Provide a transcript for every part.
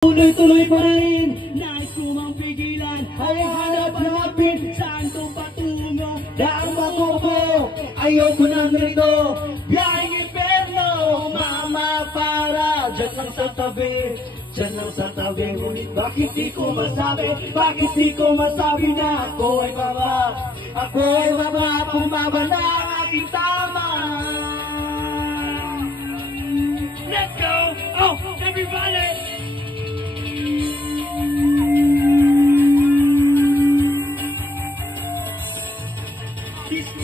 Tuloy-tuloy pa rin, nais ko mang pigilan. Ay hanap-hanapin, saan to patungo? Dahil ako, ayoko nang rito. Biyaheng imperno, mama para dyan lang sa tabi. Dyan lang sa tabi, ngunit bakit di ko masabi? Bakit di ko masabi na ako ay baba? Ako ay baba, bumaba na ang aking tama. Let's go! Oh, everybody!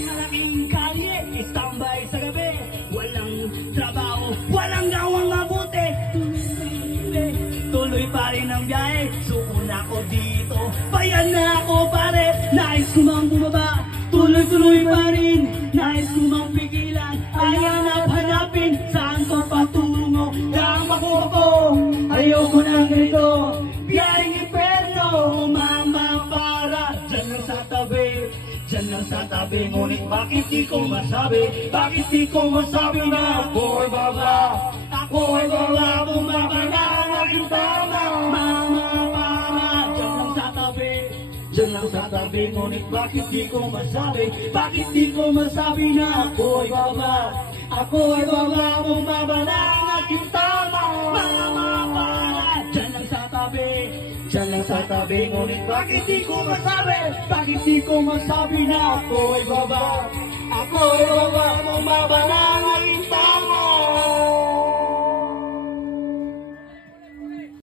Malaking kalye, istambay sa gabi. Walang trabaho, walang gawang mabuti. Tuloy pa rin ang biyahe, suko na ako dito. Bayan na ako pare, nais ko mang bumaba. Tuloy-tuloy pa rin, nais ko mang pigilan. Ay hanap-hanapin, saan ko patungo? Dama ko ako, ayoko nang ganito. Biyaheng imperno, mama para dyan lang sa tabi. Dyan lang sa tabi, ngunit bakit di ko masabi? Bakit di ko masabi na ako ay baba? Ako ay baba, bumaba na ang aking tama. Mama para dyan lang sa tabi. Dyan lang sa tabi, ngunit bakit di ko masabi? Bakit di ko masabi na ako ay baba? Ako ay baba, bumaba na ang aking tama. Mama para dyan lang sa tabi. Dyan lang sa tabi, ngunit bakit di ko masabi? Bakit di ko masabi na ako ay baba? Ako ay baba, bumaba na ang aking tama.